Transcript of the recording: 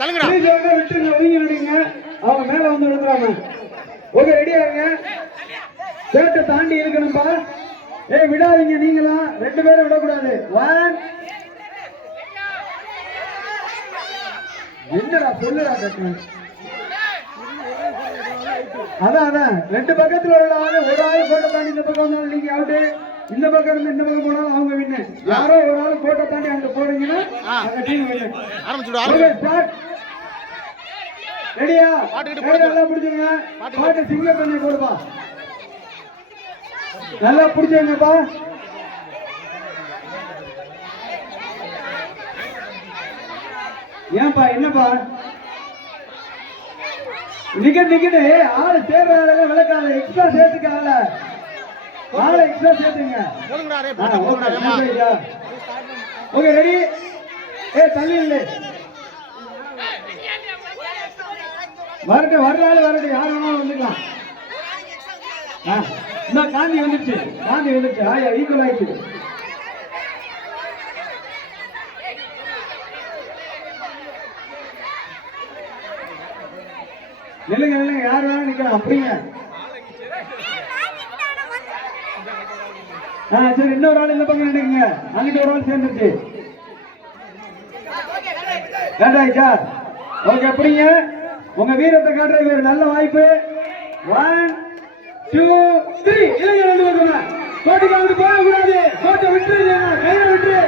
விட்டுருங்க, ஒதுங்கி நினைங்க. அவங்க மேல வந்து விழுந்துறாங்க. ஓகே, ரெடியா இருங்க. சேட்டை தாண்டி இருக்கணும்பா. விடாதீங்க, நீங்களா 2 பேரும் விடக்கூடாது. 1 என்னடா சொல்லுடா கட்டு. அதான் 2 பக்கத்துல உள்ள ஆளு ஒரு ஆள் கோட்டை தாண்டி இந்த பக்கம் வந்தாலும் நீங்க அவுட்டு. இந்த பக்கம் இருந்து இந்த பக்கம் போனாலும் அவங்க வின்னு. யாரோ ஒரு ஆள் கோட்டை தாண்டி அங்க போறீங்கன்னா அந்த டீம் வின்னு. Okay, start. ரெடியா? நல்லா பிடிச்சுங்க. பாட்டு சிங்க பண்ணி போடுப்பா. நல்லா பிடிச்சங்கப்பா. ஏன்பா, என்னப்பா நிக்கிட்டு ஆளு சேர்றாரு விளக்காத. எக்ஸ்ட்ரா சேர்த்துக்க ஆளை எக்ஸ்ட்ரா சேர்த்துங்க. Okay, ready? தள்ளி இல்லை. வரட்டும், வரலாறு வரட்டும், யார் வேணாலும் வந்துக்கலாம். காந்தி வந்துருச்சு. ஆயா ஈக்குவல் ஆயிடுச்சு. நில்லுங்க, யார் வேணாலும் நிக்கலாம். அப்படிங்க. சரி, இன்னொரு ஆள் இந்த பக்கம் நின்னுங்க. அங்கிட்டு ஒரு ஆள் சேர்ந்துருச்சு. கேட்டாச்சா? ஓகே, அப்படிங்க. உங்க வீரத்தை காட்டுறதுக்கு ஒரு நல்ல வாய்ப்பு. 1 2 3. இளைஞர் 2 பேருங்க. கோட்டைக்கு வந்து போகக்கூடாது. கோட்டை விட்டுருங்க. கையில விட்டுரு.